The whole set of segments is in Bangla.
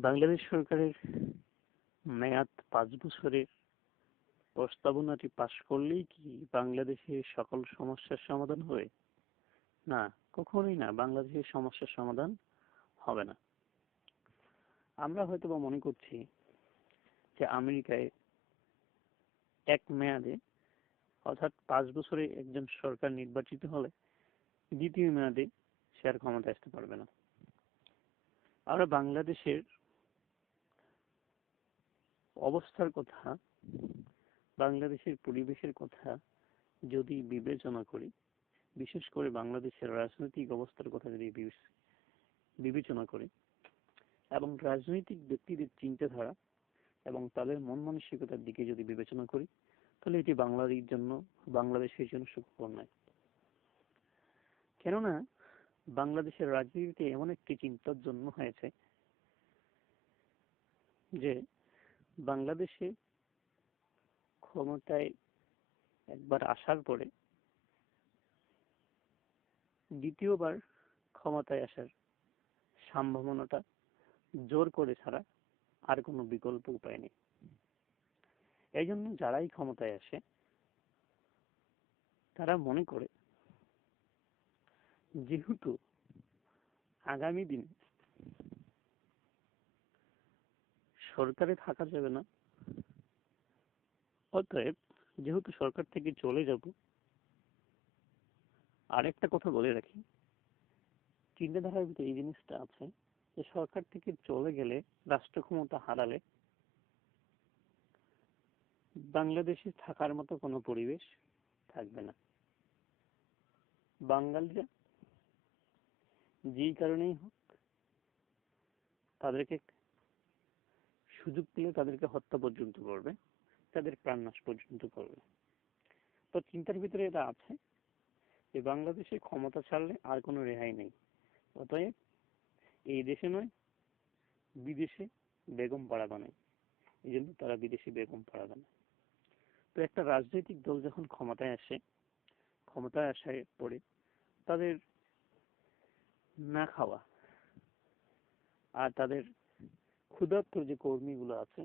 বাংলাদেশ সরকারের মেয়াদ পাঁচ বছরের প্রস্তাবনাটি পাশ করলেই কি বাংলাদেশের সকল সমস্যার সমাধান হবে? না, কখনোই না। বাংলাদেশের সমস্যার সমাধান হবে না। আমরা হয়তো বা মনে করছি যে আমেরিকায় এক মেয়াদে, অর্থাৎ পাঁচ বছরে একজন সরকার নির্বাচিত হলে দ্বিতীয় মেয়াদে সে আর ক্ষমতা আসতে পারবে না। আমরা বাংলাদেশের অবস্থার কথা, বাংলাদেশের পরিবেশের কথা যদি বিবেচনা করি, বিশেষ করে বাংলাদেশের রাজনৈতিক অবস্থার কথা যদি বিবেচনা করি, এবং রাজনৈতিক ব্যক্তিদের চিন্তাধারা এবং তাদের মন মানসিকতার দিকে যদি বিবেচনা করি, তাহলে এটি বাংলাদেশের জন্য বাংলাদেশের জন্য সুখবর নয়। কেননা, বাংলাদেশের রাজনীতিতে এমন একটি চিন্তার জন্ম হয়েছে যে বাংলাদেশে ক্ষমতায় একবার আসার পরে দ্বিতীয়বার ক্ষমতায় আসার সম্ভাবনাটা জোর করে ছাড়া আর কোনো বিকল্প উপায় নেই। এই জন্য যারাই ক্ষমতায় আসে, তারা মনে করে যেহেতু আগামী দিনে সরকারে থাকা যাবে না। অতএব যেহেতু সরকার থেকে চলে যাব, আরেকটা কথা বলে রাখি। চিন্তাধারার ভিতরে এই জিনিসটা আছে যে, সরকার থেকে চলে গেলে রাষ্ট্র ক্ষমতা হারালে বাংলাদেশে থাকার মতো কোনো পরিবেশ থাকবে না। বাঙালিরা যেই কারণেই হোক তাদেরকে সুযোগ পেলে তাদেরকে হত্যা পর্যন্ত করবে, তাদের প্রাণনাশ পর্যন্ত করবে। তো চিন্তার ভিতরে এটা আছে যে বাংলাদেশে ক্ষমতা ছাড়লে আর কোনো রেহাই নেই। অতএব এই দেশে নয়, বিদেশে বেগম পাড়া বানায় এই জন্য তারা বিদেশে বেগম পাড়া বানায় তো একটা রাজনৈতিক দল যখন ক্ষমতায় আসে, ক্ষমতায় আসার পরে তাদের না খাওয়া আর তাদের ক্ষুধার্ত যে কর্মীগুলো আছে,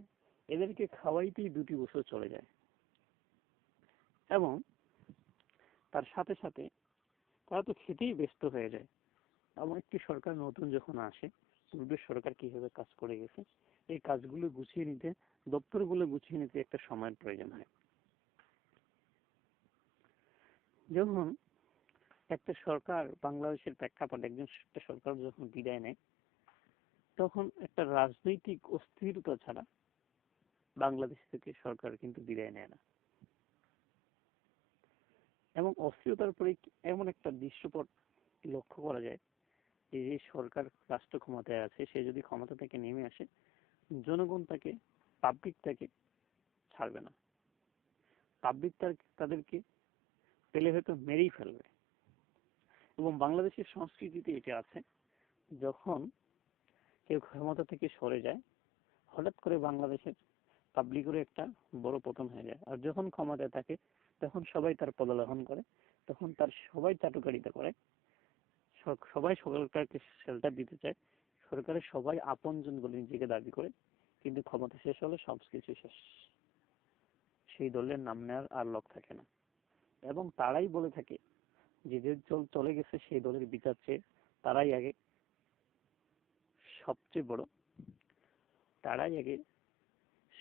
এদেরকে খাওয়াইতেই দুটি বছর চলে যায়। এবং তার সাথে সাথে তারা তো খেতেই ব্যস্ত হয়ে যায়। এমন একটি সরকার নতুন যখন আসে পূর্বের সরকার কীভাবে কাজ করে গেছে, এই কাজগুলো গুছিয়ে নিতে, দপ্তরগুলো গুছিয়ে নিতে একটা সময়ের প্রয়োজন হয়। যখন একটা সরকার, বাংলাদেশের প্রেক্ষাপটে একজন সরকার যখন বিদায় নেয় তখন একটা রাজনৈতিক অস্থিরতা ছাড়া বাংলাদেশ থেকে সরকার কিন্তু বিদায় নেয় না। এবং অস্থিরতার পরে এমন একটা দৃশ্যপট লক্ষ্য করা যায় যে যে সরকার রাষ্ট্র ক্ষমতায় আছে, সে যদি ক্ষমতা থেকে নেমে আসে, জনগণ তাকে পাবলিক তাকে ছাড়বে না। পাবলিক তাদেরকে পেলে হয়তো মেরেই ফেলবে। এবং বাংলাদেশের সংস্কৃতিতে এটা আছে, যখন কেউ ক্ষমতা থেকে সরে যায়, হঠাৎ করে বাংলাদেশের পাবলিকেরও একটা বড় পতন হয়ে যায়। আর যখন ক্ষমতায় থাকে, তখন সবাই তার পদলাহন করে, তখন তার সবাই চাটুকারিতা করে সবাই সরকারকে শেল্টার দিতে চায়, সরকারের সবাই আপনজন বলে নিজেকে দাবি করে, কিন্তু ক্ষমতা শেষ হলে সব কিছু শেষ। সেই দলের নাম নেওয়ার আর লোক থাকে না। এবং তারাই বলে থাকে যে দল চলে গেছে, সেই দলের বিচার চেয়ে তারাই আগে সবচেয়ে বড়, তারাই আগে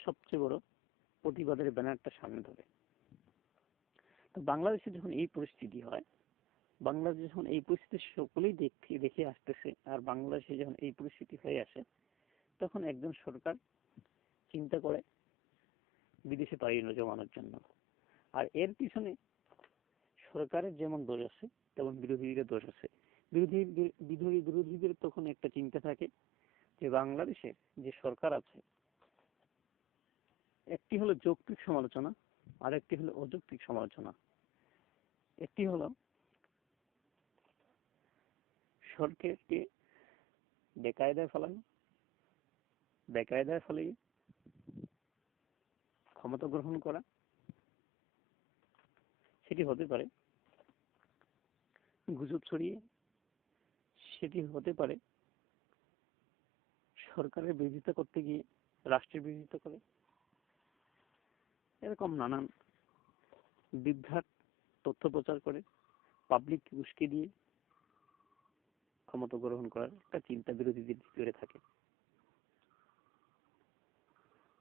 সবচেয়ে বড় প্রতিবাদের ব্যানারটা সামনে ধরে। তো বাংলাদেশে যখন এই পরিস্থিতি হয়, বাংলাদেশ যখন এই পরিস্থিতি সকলেই দেখতে, দেখে আসতেছে, আর বাংলাদেশে যখন এই পরিস্থিতি হয়ে আসে, তখন একজন সরকার চিন্তা করে বিদেশে পাড়ি জমানোর জন্য। আর এর পিছনে সরকারের যেমন দোষ আছে, তেমন বিরোধীদের দোষ আছে। বিরোধী বিরোধী বিরোধীদের তখন একটা চিন্তা থাকে যে বাংলাদেশে যে সরকার আছে একটি হলো যৌক্তিক সমালোচনা আর একটি হলো অযৌক্তিক সমালোচনা। একটি হলো সরকারকে বেকায়দায় ফেলানো বেকায়দায় ফলে ক্ষমতা গ্রহণ করা, সেটি হতে পারে গুজব ছড়িয়ে, সেটি হতে পারে সরকারের বিরোধিতা করতে গিয়ে, রাষ্ট্রের বিরোধিতা করে এরকম নানান বিভ্রাট, তথ্য প্রচার করে পাবলিক উস্কে দিয়ে ক্ষমতা গ্রহণ করার একটা চিন্তা বিরোধীদের ভিতরে থাকে।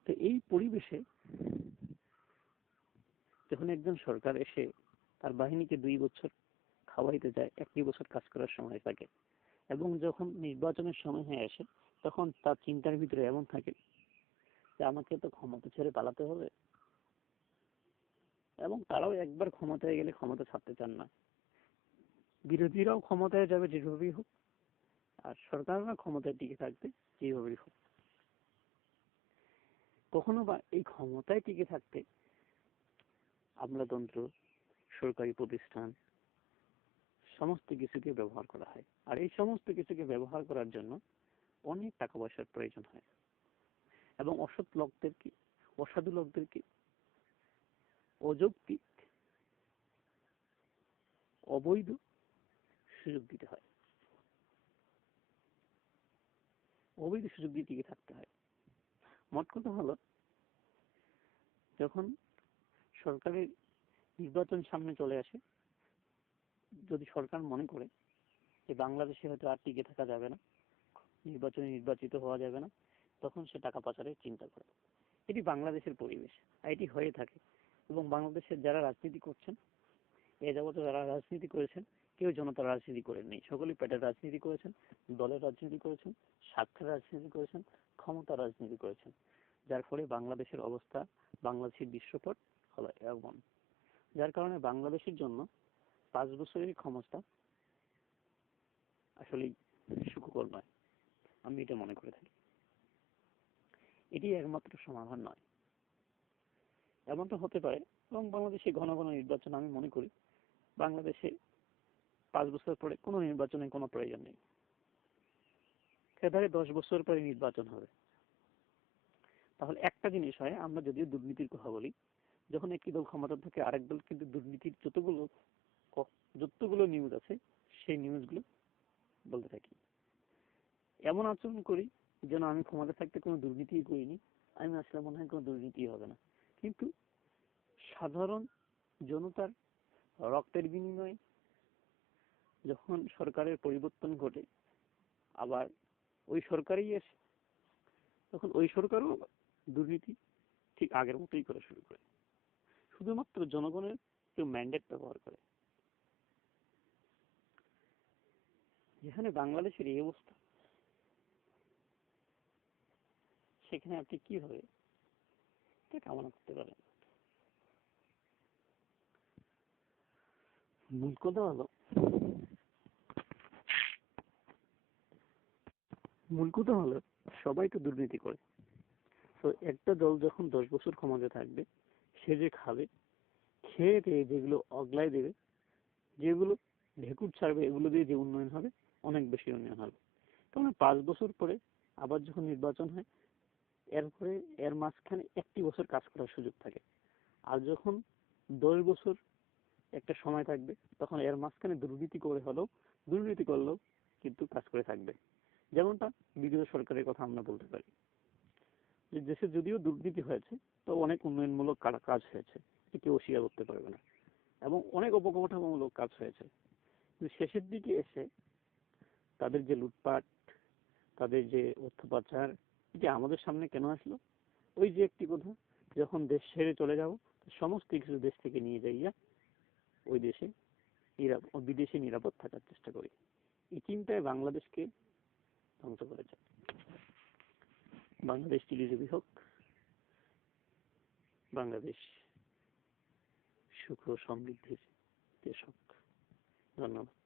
তো এই পরিবেশে যখন একজন সরকার এসে তার বাহিনীকে দুই বছর খাওয়াইতে যায় একটি বছর কাজ করার সময় থাকে, এবং যখন নির্বাচনের সময় হয়ে আসে, তখন তার চিন্তার ভিতরে এমন থাকে যে, আমাকে তো ক্ষমতা ছেড়ে পালাতে হবে এবং তারাও একবার ক্ষমতায় গেলে ক্ষমতা ছাড়তে চান না। বিরোধীরাও ক্ষমতায় যাবে যেভাবেই হোক, আর সরকাররা ক্ষমতায় টিকে থাকবে যেভাবেই হোক। কখনো বা এই ক্ষমতায় টিকে থাকতে আমলাতন্ত্র, সরকারি প্রতিষ্ঠান, সমস্ত কিছুকে ব্যবহার করা হয়। আর এই সমস্ত কিছুকে ব্যবহার করার জন্য অনেক টাকা পয়সার প্রয়োজন হয়। এবং অসৎ লোকদেরকে, অসাধু লোকদেরকে অযৌক্তিক, অবৈধ সুযোগ দিতে হয়। অবৈধ সুযোগ দিয়ে টিকে থাকতে হয়। মোট কথা হলো, যখন সরকারের নির্বাচন সামনে চলে আসে, যদি সরকার মনে করে যে বাংলাদেশে হয়তো আর টিকে থাকা যাবে না, নির্বাচনে নির্বাচিত হওয়া যাবে না, তখন সে টাকা পাচারের চিন্তা করে। এটি বাংলাদেশের পরিবেশ, আর এটি হয়ে থাকে এবং বাংলাদেশের যারা রাজনীতি করছেন, এ যাবত যারা রাজনীতি করেছেন, কেউ জনতার রাজনীতি করেন নেই সকলেই পেটের রাজনীতি করেছেন, দলের রাজনীতি করেছেন, স্বার্থের রাজনীতি করেছেন, ক্ষমতার রাজনীতি করেছেন। যার ফলে বাংলাদেশের অবস্থা বাংলাদেশের দৃশ্যপট হলো এমন। যার কারণে বাংলাদেশের জন্য পাঁচ বছরের ক্ষমতা আসলেই সুখকর নয়। আমি এটা মনে করে থাকি। এটি একমাত্র সমাধান নয়। এমনটা হতে পারে। এবং বাংলাদেশে ঘন ঘন নির্বাচন আমি মনে করি। বাংলাদেশে পাঁচ বছর পরে কোনো নির্বাচনের কোনো প্রয়োজন নেই। সেধারে দশ বছর পরে নির্বাচন হবে। তাহলে একটা জিনিস হয়, আমরা যদিও দুর্নীতির কথা বলি, যখন একটি দল ক্ষমতা থাকে, আরেক দল কিন্তু দুর্নীতির যতগুলো যতগুলো নিউজ আছে, সেই নিউজগুলো বলতে থাকি। এমন আচরণ করি যেন আমি ক্ষমতা থাকতে কোনো দুর্নীতি করিনি। আমি আসলে মনে হয় কোনো দুর্নীতি হবে না। কিন্তু যখন সরকারের পরিবর্তন ঘটে, আবার ওই সরকারই এসে, তখন ওই সরকারও দুর্নীতি ঠিক আগের মতোই করা শুরু করে। শুধুমাত্র জনগণের কেউ ম্যান্ডেট ব্যবহার করে। যেখানে বাংলাদেশের এই অবস্থা, সেখানে আপনি কীভাবে এটা কামনা করতে পারেন? মূল কথা হলো মূল কথা হলো সবাই তো দুর্নীতি করে। তো একটা দল যখন দশ বছর ক্ষমতা থাকবে, সে যে খাবে খেয়ে দিয়ে যেগুলো অগলায় দেবে, যেগুলো ঢেকুর ছাড়বে, এগুলো দিয়ে যে উন্নয়ন হবে, অনেক বেশি উন্নয়ন হবে। কারণ পাঁচ বছর পরে আবার যখন নির্বাচন হয়, এরপরে এর মাঝখানে একটি বছর কাজ করার সুযোগ থাকে। আর যখন দশ বছর একটা সময় থাকবে, তখন এর মাঝখানে দুর্নীতি করে হলেও দুর্নীতি করলেও কিন্তু কাজ করে থাকবে। যেমনটা বিগত সরকারের কথা আমরা বলতে পারি। যে দেশে যদিও দুর্নীতি হয়েছে, তো অনেক উন্নয়নমূলক কাজ হয়েছে কেউ অস্বীকার করতে পারবে না। এবং অনেক অবকাঠামোমূলক কাজ হয়েছে। কিন্তু শেষের দিকে এসে তাদের যে লুটপাট, তাদের যে অর্থ পাচার এটি আমাদের সামনে কেন আসলো? ওই যে একটি কথা, যখন দেশ ছেড়ে চলে যাব, সমস্ত কিছু দেশ থেকে নিয়ে যাইয়া ওই দেশে বিদেশে নিরাপদ থাকার চেষ্টা করি। এই চিন্তায় বাংলাদেশকে ধ্বংস করেছে। বাংলাদেশ চিলিজীবী হোক বাংলাদেশ সুখ ও সমৃদ্ধির দেশ হোক। ধন্যবাদ।